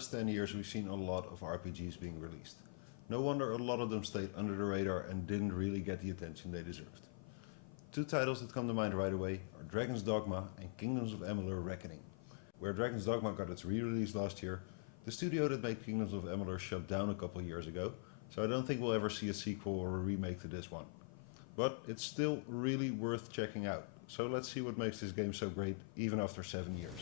last 10 years we've seen a lot of RPGs being released. No wonder a lot of them stayed under the radar and didn't really get the attention they deserved. Two titles that come to mind right away are Dragon's Dogma and Kingdoms of Amalur Reckoning. Where Dragon's Dogma got its re-release last year, the studio that made Kingdoms of Amalur shut down a couple years ago, so I don't think we'll ever see a sequel or a remake to this one. But it's still really worth checking out, so let's see what makes this game so great even after 7 years.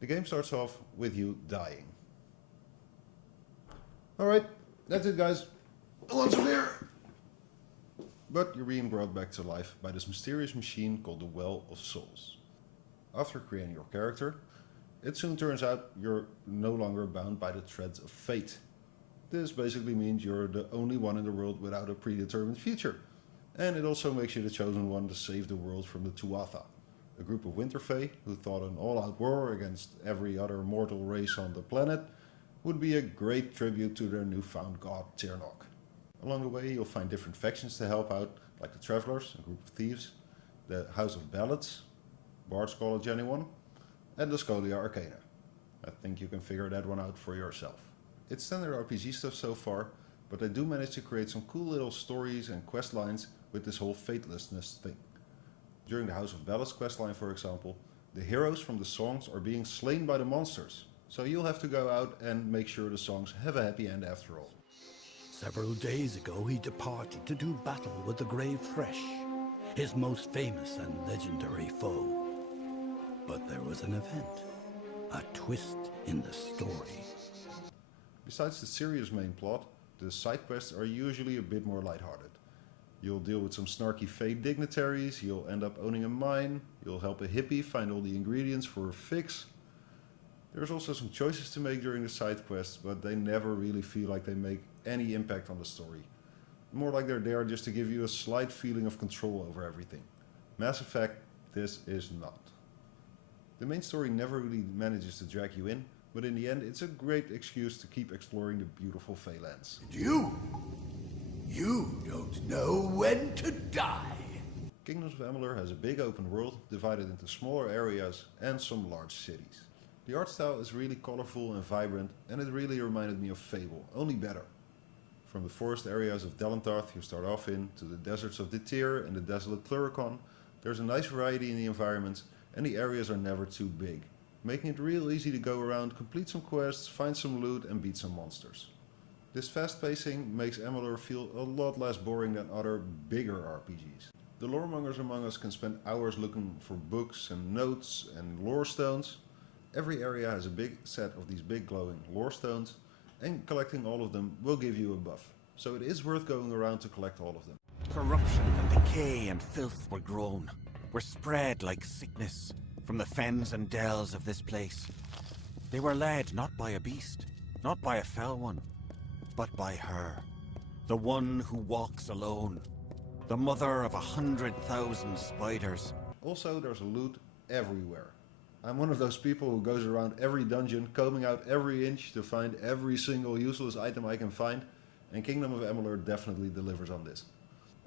The game starts off with you dying. Alright, that's it guys. I want some beer! But you're being brought back to life by this mysterious machine called the Well of Souls. After creating your character, it soon turns out you're no longer bound by the threads of fate. This basically means you're the only one in the world without a predetermined future. And it also makes you the chosen one to save the world from the Tuatha, a group of winter fae who thought an all-out war against every other mortal race on the planet would be a great tribute to their newfound god Tirnoch. Along the way you'll find different factions to help out, like the Travelers, a group of thieves, the House of Ballads, Bard's College anyone, and the Scholia Arcana. I think you can figure that one out for yourself. It's standard RPG stuff so far, but they do manage to create some cool little stories and quest lines with this whole fatelessness thing. During the House of Ballads questline, for example, the heroes from the songs are being slain by the monsters, so you'll have to go out and make sure the songs have a happy end after all. Several days ago he departed to do battle with the Grave Fresh, his most famous and legendary foe. But there was an event, a twist in the story. Besides the serious main plot, the side quests are usually a bit more lighthearted. You'll deal with some snarky fae dignitaries, you'll end up owning a mine, you'll help a hippie find all the ingredients for a fix. There's also some choices to make during the side quests, but they never really feel like they make any impact on the story. More like they're there just to give you a slight feeling of control over everything. Mass Effect, this is not. The main story never really manages to drag you in, but in the end it's a great excuse to keep exploring the beautiful fae lands. You don't know when to die. Kingdoms of Amalur has a big open world divided into smaller areas and some large cities. The art style is really colorful and vibrant, and it really reminded me of Fable, only better. From the forest areas of Delentarth you start off in, to the deserts of Detir and the desolate Pluricon, there's a nice variety in the environments, and the areas are never too big, making it real easy to go around, complete some quests, find some loot and beat some monsters. This fast pacing makes Amalur feel a lot less boring than other bigger RPGs. The loremongers among us can spend hours looking for books and notes and lore stones. Every area has a big set of these big glowing lore stones, and collecting all of them will give you a buff. So it is worth going around to collect all of them. Corruption and decay and filth were grown, were spread like sickness from the fens and dells of this place. They were led not by a beast, not by a fell one, but by her, the one who walks alone, the mother of 100,000 spiders. Also, there's loot everywhere. I'm one of those people who goes around every dungeon, combing out every inch to find every single useless item I can find, and Kingdom of Amalur definitely delivers on this.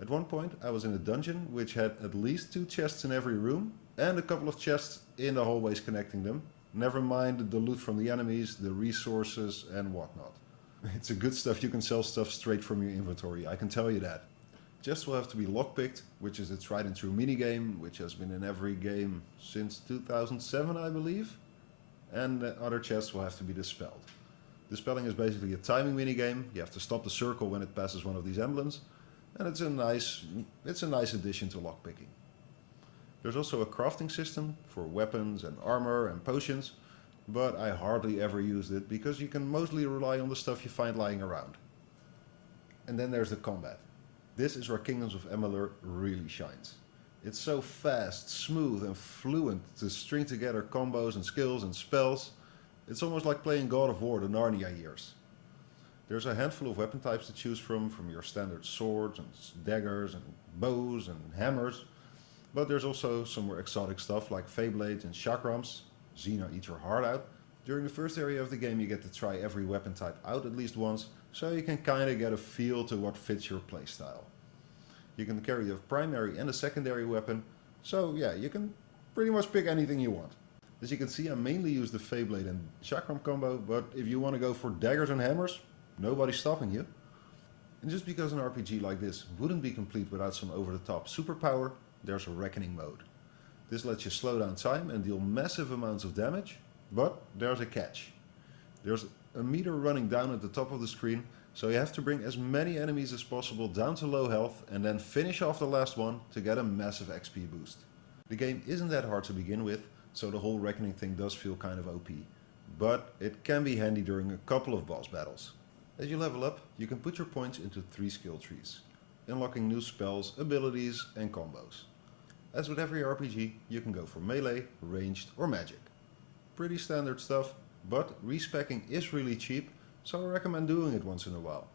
At one point I was in a dungeon which had at least 2 chests in every room, and a couple of chests in the hallways connecting them, never mind the loot from the enemies, the resources and whatnot. It's a good stuff, you can sell stuff straight from your inventory, I can tell you that. Chests will have to be lockpicked, which is a tried and true minigame, which has been in every game since 2007 I believe. And other chests will have to be dispelled. Dispelling is basically a timing minigame, you have to stop the circle when it passes one of these emblems, and it's a nice addition to lockpicking. There's also a crafting system for weapons and armor and potions, but I hardly ever used it because you can mostly rely on the stuff you find lying around. And then there's the combat. This is where Kingdoms of Amalur really shines. It's so fast, smooth and fluent to string together combos and skills and spells. It's almost like playing God of War the Narnia years. There's a handful of weapon types to choose from your standard swords and daggers and bows and hammers. But there's also some more exotic stuff like Feyblades and chakrams. Xena eats your heart out. During the first area of the game you get to try every weapon type out at least once, so you can kinda get a feel to what fits your playstyle. You can carry a primary and a secondary weapon, so yeah, you can pretty much pick anything you want. As you can see, I mainly use the Feyblade and chakram combo, but if you want to go for daggers and hammers, nobody's stopping you. And just because an RPG like this wouldn't be complete without some over-the-top superpower, there's a Reckoning mode. This lets you slow down time and deal massive amounts of damage, but there's a catch. There's a meter running down at the top of the screen, so you have to bring as many enemies as possible down to low health and then finish off the last one to get a massive XP boost. The game isn't that hard to begin with, so the whole Reckoning thing does feel kind of OP, but it can be handy during a couple of boss battles. As you level up, you can put your points into 3 skill trees, unlocking new spells, abilities and combos. As with every RPG, you can go for melee, ranged or magic. Pretty standard stuff, but respecking is really cheap, so I recommend doing it once in a while,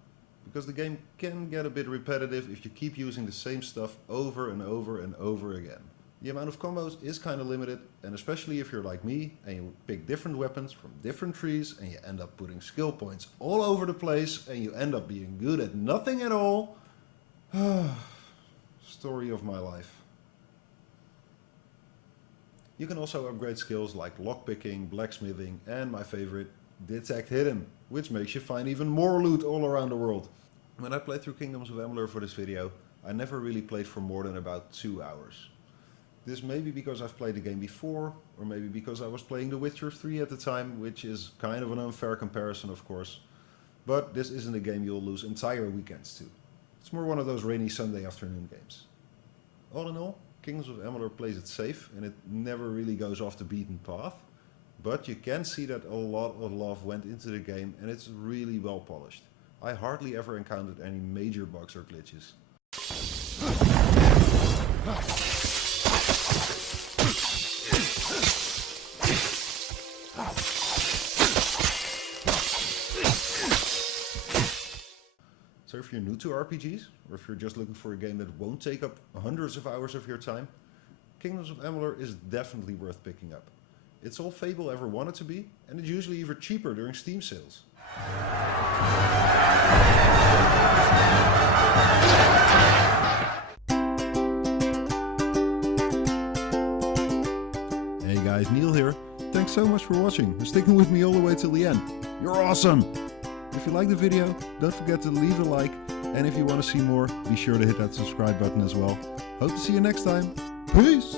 because the game can get a bit repetitive if you keep using the same stuff over and over and over again. The amount of combos is kind of limited, and especially if you're like me and you pick different weapons from different trees and you end up putting skill points all over the place and you end up being good at nothing at all. Story of my life. You can also upgrade skills like lockpicking, blacksmithing and my favorite, Detect Hidden, which makes you find even more loot all around the world. When I played through Kingdoms of Amalur for this video, I never really played for more than about 2 hours. This may be because I've played the game before, or maybe because I was playing The Witcher 3 at the time, which is kind of an unfair comparison of course. But this isn't a game you'll lose entire weekends to. It's more one of those rainy Sunday afternoon games. All in all, Kingdoms of Amalur plays it safe and it never really goes off the beaten path. But you can see that a lot of love went into the game and it's really well polished. I hardly ever encountered any major bugs or glitches. So if you're new to RPGs, or if you're just looking for a game that won't take up hundreds of hours of your time, Kingdoms of Amalur is definitely worth picking up. It's all Fable ever wanted to be, and it's usually even cheaper during Steam sales. Hey guys, Neil here. Thanks so much for watching and sticking with me all the way till the end. You're awesome! If you liked the video, don't forget to leave a like, and if you want to see more, be sure to hit that subscribe button as well. Hope to see you next time. Peace!